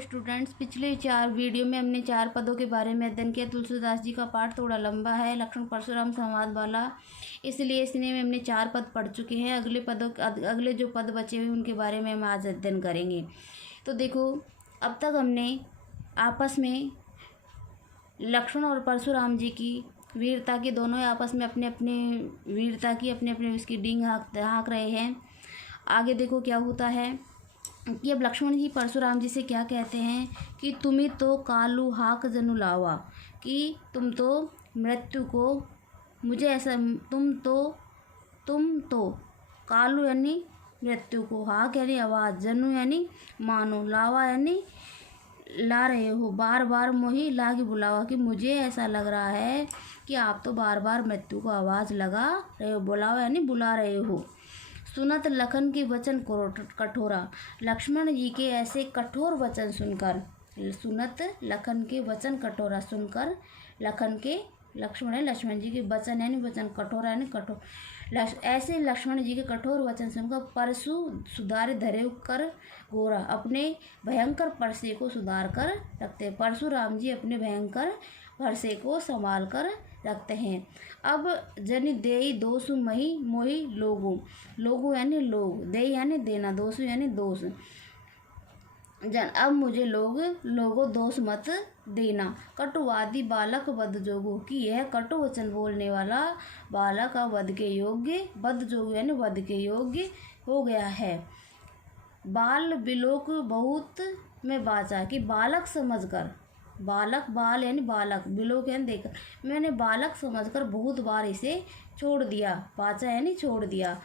Students, पिछले 4 video में हमने 4 पदों के बारे में अध्ययन किया। तुलसीदास जी का पाठ थोड़ा लंबा है, लक्ष्मण परशुराम संवाद वाला, इसलिए इसने में हमने 4 पद पढ़ चुके हैं। अगले जो पद बचे हुए उनके बारे में हम आज अध्ययन करेंगे। तो देखो, अब तक हमने आपस में लक्ष्मण और परशुराम जी की वीरता की, दोनों आपस में अपने अपने वीरता की अपने अपने उसकी डींग हाँक रहे हैं। आगे देखो क्या होता है कि अब लक्ष्मण जी परशुराम जी से क्या कहते हैं कि तुम्ही तो कालू हाक जनु लावा, कि तुम तो मृत्यु को, मुझे ऐसा, तुम तो कालू यानी मृत्यु को, हाक यानी आवाज़, जनु यानी मानो, लावा यानी ला रहे हो, बार बार मोही लागी बुलावा, कि मुझे ऐसा लग रहा है कि आप तो बार बार मृत्यु को आवाज़ लगा रहे हो, बुलावा यानी बुला रहे हो। सुनत लखन के वचन कठोरा, लक्ष्मण जी के ऐसे कठोर वचन सुनकर, सुनत लखन के वचन कठोरा सुनकर, लक्ष्मण जी के वचन यानी वचन, कठोरा यानी कठोर, ऐसे लक्ष्मण जी के कठोर वचन सुनकर परशु सुधार धरे कर गोरा, अपने भयंकर परसे को सुधार कर रखते। परशुराम जी अपने भयंकर परसे को संभाल कर रखते हैं। अब जनि देई दोषु मही मोहि लोगो यानी लोग, देई यानी देना, दोषु यानी दोष, अब मुझे लोगो दोष मत देना। कटुवादी बालक वध जोगो, कि यह कटु वचन बोलने वाला बालक वध के योग्य, वध जोग यानी वध के योग्य हो गया है। बाल बिलोक बहुत में बाचा, कि बालक समझकर, बाल यानी बालक, बिलोक यानी देखकर, मैंने बालक समझकर बहुत बार इसे छोड़ दिया, बाचा यानी छोड़ दिया।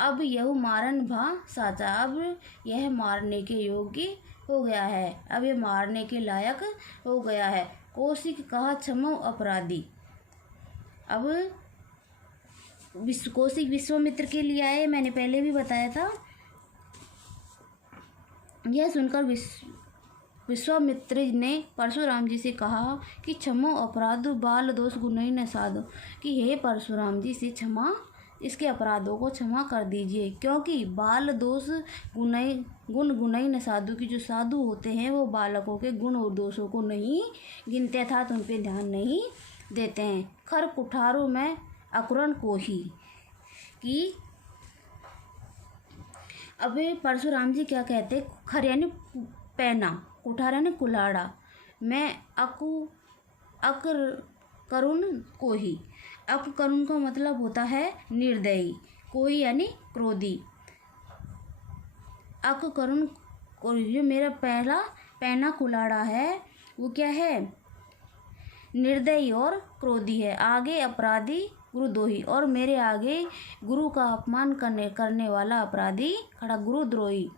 अब यह मारन भा साचा, अब यह मारने के योग्य हो गया है, अब यह मारने के लायक हो गया है। कौशिक कहा क्षमो अपराधी, अब कौशिक विश्वामित्र के लिए आए, मैंने पहले भी बताया था। यह सुनकर विश्वामित्र ने परशुराम जी से कहा कि क्षमो अपराध बाल दोष गुनई न साधो, कि हे परशुराम जी से क्षमा, इसके अपराधों को क्षमा कर दीजिए, क्योंकि बाल दोष गुण गुनई न साधु, की जो साधु होते हैं वो बालकों के गुण और दोषों को नहीं गिनते अर्थात उन पे ध्यान नहीं देते हैं। खर कुठारों में अकुरन को ही, कि अब परशुराम जी क्या कहते, खर यानी पैना, कुठार यानी कुल्हाड़ा, मैं करुण को ही, करुण का मतलब होता है निर्दयी, कोई यानी क्रोधी, करुण को, जो मेरा पहला पैना कुल्हाड़ा है वो क्या है, निर्दयी और क्रोधी है। आगे अपराधी गुरुद्रोही, और मेरे आगे गुरु का अपमान करने वाला अपराधी खड़ा, गुरुद्रोही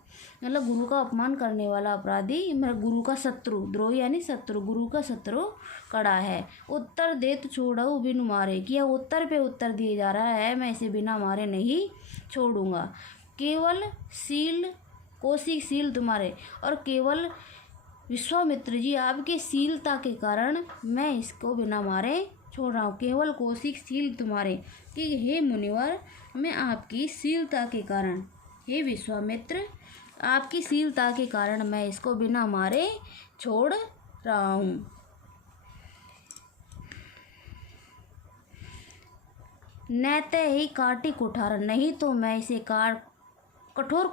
मतलब गुरु का अपमान करने वाला अपराधी, मेरा गुरु का शत्रु, द्रोही यानी शत्रु, गुरु का शत्रु खड़ा है। उत्तर दे तो छोड़ो बिनु मारे, कि यह उत्तर पे उत्तर दिए जा रहा है, मैं इसे बिना मारे नहीं छोड़ूंगा। केवल कौशिक शील तुम्हारे, और केवल विश्वामित्र जी आपके शीलता के कारण मैं इसको बिना मारे छोड़ रहा हूँ। केवल कौशिक शील तुम्हारे, कि हे मुनिवर, मैं आपकी शीलता के कारण, हे विश्वामित्र, आपकी शीलता के कारण मैं इसको बिना मारे छोड़ रहा हूँ। नैते ही काटी कुठार, नहीं तो मैं इसे कठोर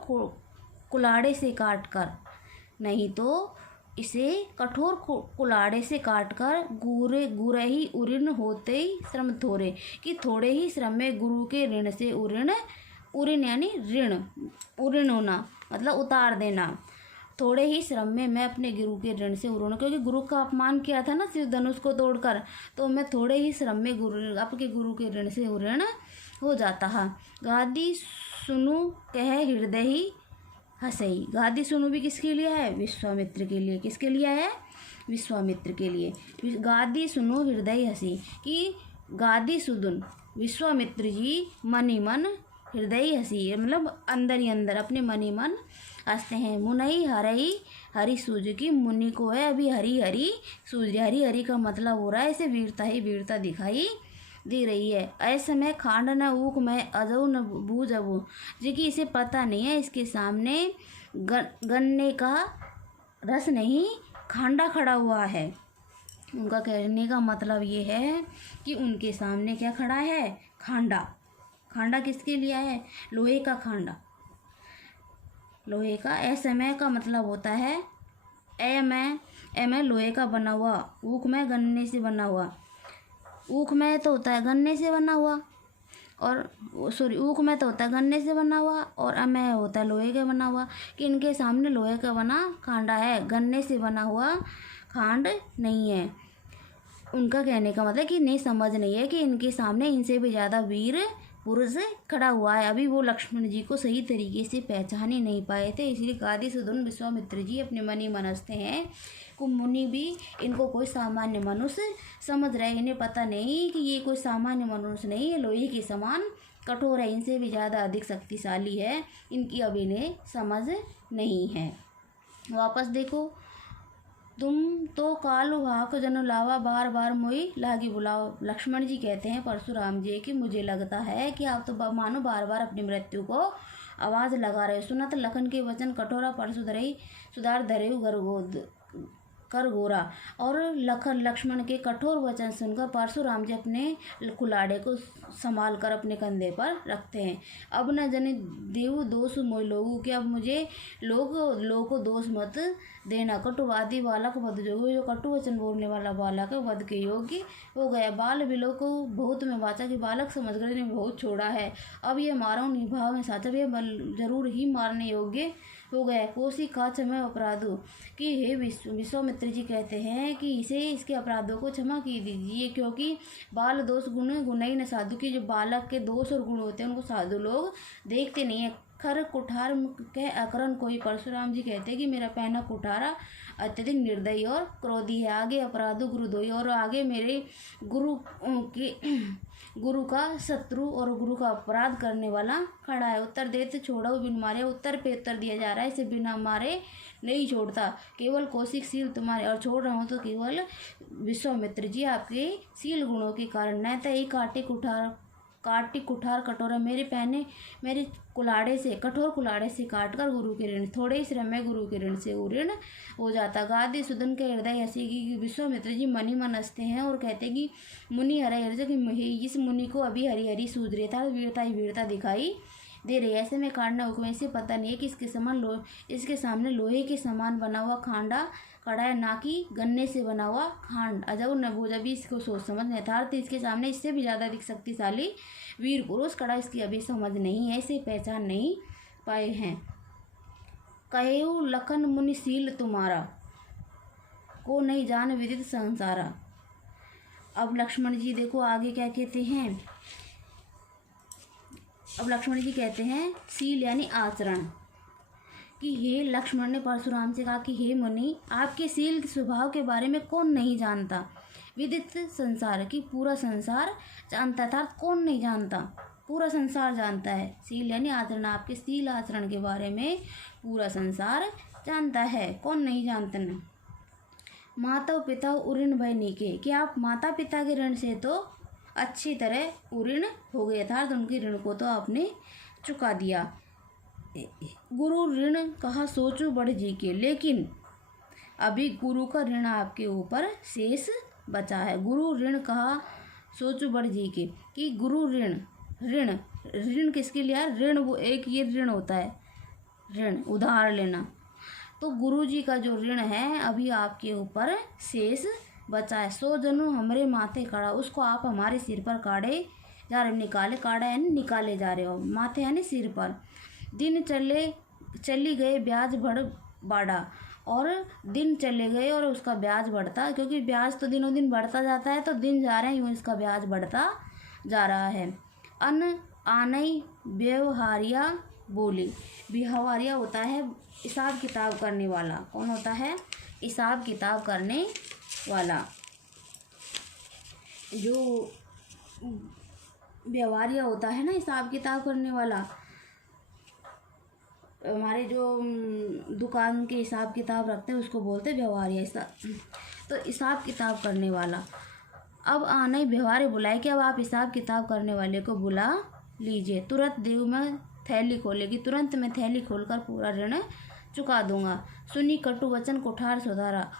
कुल्हाड़े से काट कर, नहीं तो इसे कठोर कुल्हाड़े से काटकर गुरे ही उऋण होते ही श्रम थोड़े, कि थोड़े ही श्रम में गुरु के ऋण से उऋण यानी ऋण, उऋण होना मतलब उतार देना, थोड़े ही श्रम में मैं अपने गुरु के ऋण से उऋण, क्योंकि गुरु का अपमान किया था ना शिव धनुष को तोड़कर, तो मैं थोड़े ही श्रम में आपके गुरु के ऋण से उऋण हो जाता है। गादी सुनु कह हृदय ही हंसई, गादी सुनु भी किसके लिए है, विश्वामित्र के लिए, किसके लिए है, विश्वामित्र के लिए। गादी सुनो हृदय हंसी, कि गादी सुदुन विश्वामित्र जी मन ही मन, हृदय हंसी मतलब अंदर ही अंदर अपने मन ही मन हंसते हैं। मुनई हरी सूर्य, की मुनि को है अभी हरी हरी सूर्य, हरी हरी का मतलब हो रहा है इसे वीरता ही वीरता दिखाई दे रही है। ऐसे में खांड न ऊक मैं अजऊ न बूझ अबू, जो कि इसे पता नहीं है इसके सामने गन्ने का रस नहीं खांडा खड़ा हुआ है। उनका कहने का मतलब ये है कि उनके सामने क्या खड़ा है? खांडा। खांडा किसके लिए है? लोहे का खांडा। लोहे का। असमय का मतलब होता है लोहे का बना हुआ, ऊख में गन्ने से बना हुआ। ऊख में तो होता है गन्ने से बना हुआ, और ऊख में तो होता है गन्ने से बना हुआ, और अमय होता है लोहे का बना हुआ। कि इनके सामने लोहे का बना खांडा है, गन्ने से बना हुआ खांड नहीं है। उनका कहने का मतलब कि नहीं समझ नहीं है कि इनके सामने इनसे भी ज़्यादा वीर पुरुष खड़ा हुआ है। अभी वो लक्ष्मण जी को सही तरीके से पहचान ही नहीं पाए थे, इसलिए गादी सुदुन विश्वामित्र जी अपने मन ही मनस्ते हैं। मुनि भी इनको कोई सामान्य मनुष्य समझ रहे। इन्हें पता नहीं कि ये कोई सामान्य मनुष्य नहीं है, लोहे के समान कठोर है, इनसे भी ज़्यादा अधिक शक्तिशाली है। इनकी अब इन्हें समझ नहीं है। वापस देखो, तुम तो कालू भाक जन लावा, बार बार मोई लागी बुलाओ। लक्ष्मण जी कहते हैं परशुराम जी कि मुझे लगता है कि आप तो मानो बार बार अपनी मृत्यु को आवाज़ लगा रहे हो। सुनत लखन के वचन कठोरा, परशुधरई सुधार धरेऊ कर गोरा। और लक्ष्मण के कठोर वचन सुनकर परशुराम जी अपने कुलाड़े को संभाल कर अपने कंधे पर रखते हैं। अब न जने देव दोष मोय लोगों के, अब मुझे लोग को दोष मत देना। कटुवादी बालक वध जो कटु वचन बोलने वाला बालक है वध के योग्य हो गया। बाल बिलो को बहुत में वाचा कि बालक समझ कर ने बहुत छोड़ा है। अब ये मारो निभाव में साचा, ये जरूर ही मारने योग्य हो गया। कोसी का क्षमा अपराधो कि हे विश्वामित्र जी कहते हैं कि इसे इसके अपराधों को क्षमा की दीजिए, क्योंकि बाल दोष गुण गुणई न साधु की। जो बालक के दोष और गुण होते हैं उनको साधु लोग देखते नहीं है। खर कुठार कह अकरण कोई। परशुराम जी कहते हैं कि मेरा पहना कुठारा अत्यधिक निर्दयी और क्रोधी है। आगे अपराधो गुरुदोई, और आगे मेरे गुरु का शत्रु और गुरु का अपराध करने वाला खड़ा है। उत्तर देते छोड़ो बिन मारे, उत्तर पे उत्तर दिया जा रहा है, इसे बिना मारे नहीं छोड़ता। केवल कौशिक शील तुम्हारे, और छोड़ रहा हूँ तो केवल विश्वामित्र जी आपके शील गुणों के कारण। न तो एक काटी कुठार कटोरा, मेरे कुलाड़े से कठोर कुलाड़े से काटकर गुरु के ऋण, थोड़े ही श्रम में गुरु के ऋण से ऋण हो जाता। गादी सुदन के हृदय ऐसे कि विश्वामित्र जी मन ही मन हंसते हैं और कहते कि मुनि हरे हरे, कि इस मुनि को अभी हरी हरी सूझ रही था, वीरता ही वीरता दिखाई दे रही है। ऐसे में काटना हुक्म, इसे पता नहीं है कि इसके सामने लोहे के समान बना हुआ खांडा खड़ा है, ना कि गन्ने से बना हुआ खांड। अजब नबूज अभी इसको सोच समझ नहीं था, इसके सामने इससे भी ज़्यादा अधिक शक्तिशाली वीर पुरुष खड़ा, इसकी अभी समझ नहीं है, इसे पहचान नहीं पाए हैं। कहेऊ लखन मुनि शील तुम्हारा, को नहीं जान विदित संसारा। अब लक्ष्मण जी देखो आगे क्या कहते हैं। अब लक्ष्मण जी कहते हैं शील यानी आचरण, कि हे लक्ष्मण ने परशुराम से कहा कि हे मुनि, आपके शील स्वभाव के बारे में कौन नहीं जानता। विदित संसार, की पूरा संसार जानता था। कौन नहीं जानता? पूरा संसार जानता है। शील यानी आचरण, आपके शील आचरण के बारे में पूरा संसार जानता है, कौन नहीं जानता न। माता पिता उऋण भय नीके, कि आप माता पिता के ऋण से तो अच्छी तरह उऋण हो गया था, तो उनके ऋण को तो आपने चुका दिया। गुरु ऋण कहा सोचो बढ़ जी के, लेकिन अभी गुरु का ऋण आपके ऊपर शेष बचा है। गुरु ऋण कहा सोचो बढ़ जी के, कि गुरु ऋण ऋण किसके लिए? ऋण वो एक ये ऋण होता है, ऋण उधार लेना। तो गुरु जी का जो ऋण है अभी आपके ऊपर शेष बचा है। 100 जनु हमरे माथे काढ़ा, उसको आप हमारे सिर पर काढ़े जा रहे, निकाले, काढ़ा यानी निकाले जा रहे हो, माथे यानी सिर पर। दिन चली गए ब्याज बढ़ बाड़ा, और दिन चले गए और उसका ब्याज बढ़ता, क्योंकि ब्याज तो दिनों दिन बढ़ता जाता है, तो दिन जा रहे हैं यूँ इसका ब्याज बढ़ता जा रहा है। अन आनई व्यवहारिया बोली, व्यवहारिया होता है हिसाब किताब करने वाला। कौन होता है? हिसाब किताब करने वाला। जो व्यवहारिया होता है ना, हिसाब किताब करने वाला, हमारे जो दुकान के हिसाब किताब रखते हैं उसको बोलते हैं व्यवहारिया। तो हिसाब किताब करने वाला। अब आने व्यवहार बुलाए कि अब आप हिसाब किताब करने वाले को बुला लीजिए। तुरंत देव में थैली खोलेगी, तुरंत में थैली खोलकर पूरा ऋण चुका दूंगा। सुनी कटु वचन कुठार सुधारा।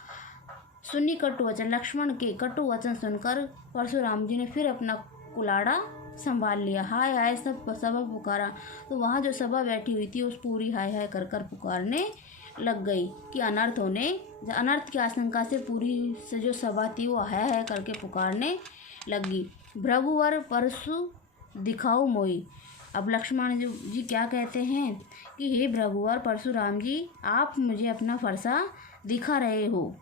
सुनी कटु वचन, लक्ष्मण के कटु वचन सुनकर परशुराम जी ने फिर अपना कुलाड़ा संभाल लिया। हाय हाय सब सभा पुकारा। तो वहाँ जो सभा बैठी हुई थी उस पूरी हाय हाय कर कर पुकारने लग गई कि अनर्थ की आशंका से पूरी से जो सभा थी वो हाय हाय करके पुकारने लगी। भृगुवर परशु दिखाओ मोई। अब लक्ष्मण जी क्या कहते हैं कि हे भृगुवर परशुराम जी, आप मुझे अपना फरसा दिखा रहे हो।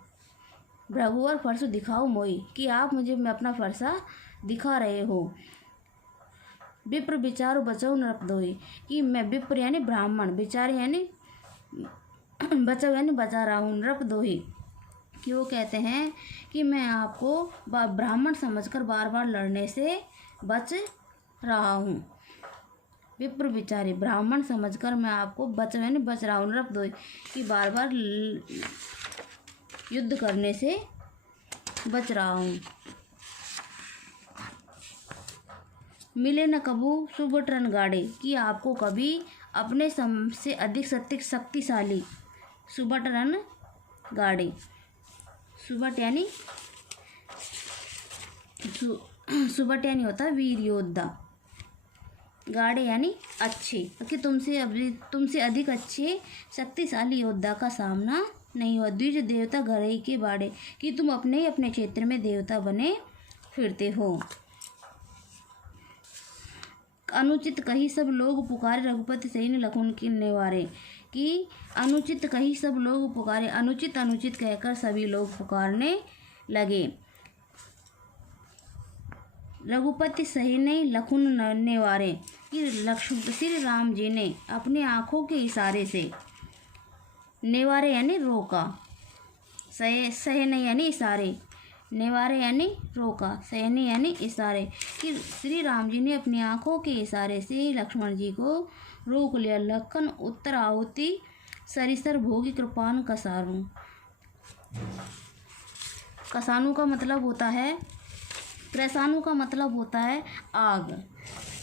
भृगुवर परशु दिखाओ मोई, कि आप मुझे अपना फरसा दिखा रहे हो। विप्र विचारो बचाओ नरपदोई, कि मैं विप्र यानी ब्राह्मण, विचार यानी बचाओ यानी बचा रहा हूँ, नृपदोही कि वो कहते हैं कि मैं आपको ब्राह्मण समझकर बार बार लड़ने से बच रहा हूँ। विप्र विचारे, ब्राह्मण समझकर मैं आपको बच रहा हूँ, नृपदोही कि बार बार युद्ध करने से बच रहा हूँ। मिले न कबू सुबट रन गाड़े, कि आपको कभी अपने से अधिक शक्तिशाली सुबट रन गाड़े। सुबट यानी होता है वीर योद्धा, गाड़े यानी अच्छे, कि तुमसे अधिक अच्छे शक्तिशाली योद्धा का सामना नहीं हुआ। द्विज देवता घरे के बाड़े, कि तुम अपने क्षेत्र में देवता बने फिरते हो। अनुचित कही सब लोग पुकारे, रघुपति सही लखन के निवारे, कि अनुचित कही सब लोग पुकारे, अनुचित कहकर सभी लोग पुकारने लगे। रघुपति सही नहीं लखुन निवारे, कि श्री राम जी ने अपने आँखों के इशारे से, निवारे यानी रोका, सहे नहीं यानी इशारे, निवारे यानी रोका, सहनी यानी इशारे, कि श्री राम जी ने अपनी आँखों के इशारे से लक्ष्मण जी को रोक लिया। लखन उत्तर आहुति सरिसर भोगी कृपान कसारू। कसानु का मतलब होता है, प्रसानु का मतलब होता है आग,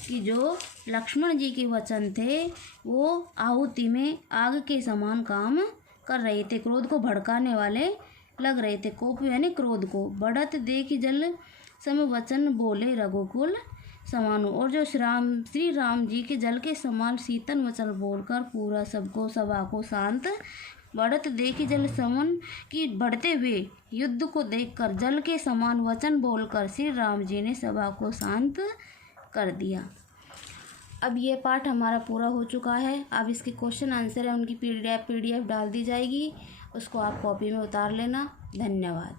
कि जो लक्ष्मण जी के वचन थे वो आहुति में आग के समान काम कर रहे थे, क्रोध को भड़काने वाले लग रहे थे। कोप यानी क्रोध को। बढ़त देख जल सम वचन बोले रघुकुल समानु, और जो श्री राम जी के जल के समान शीतल वचन बोलकर पूरा सभा को शांत। बढ़त देखी जल समन, की बढ़ते हुए युद्ध को देखकर जल के समान वचन बोलकर श्री राम जी ने सभा को शांत कर दिया। अब ये पाठ हमारा पूरा हो चुका है। अब इसके क्वेश्चन आंसर है उनकी पीडीएफ डाल दी जाएगी, उसको आप कॉपी में उतार लेना। धन्यवाद।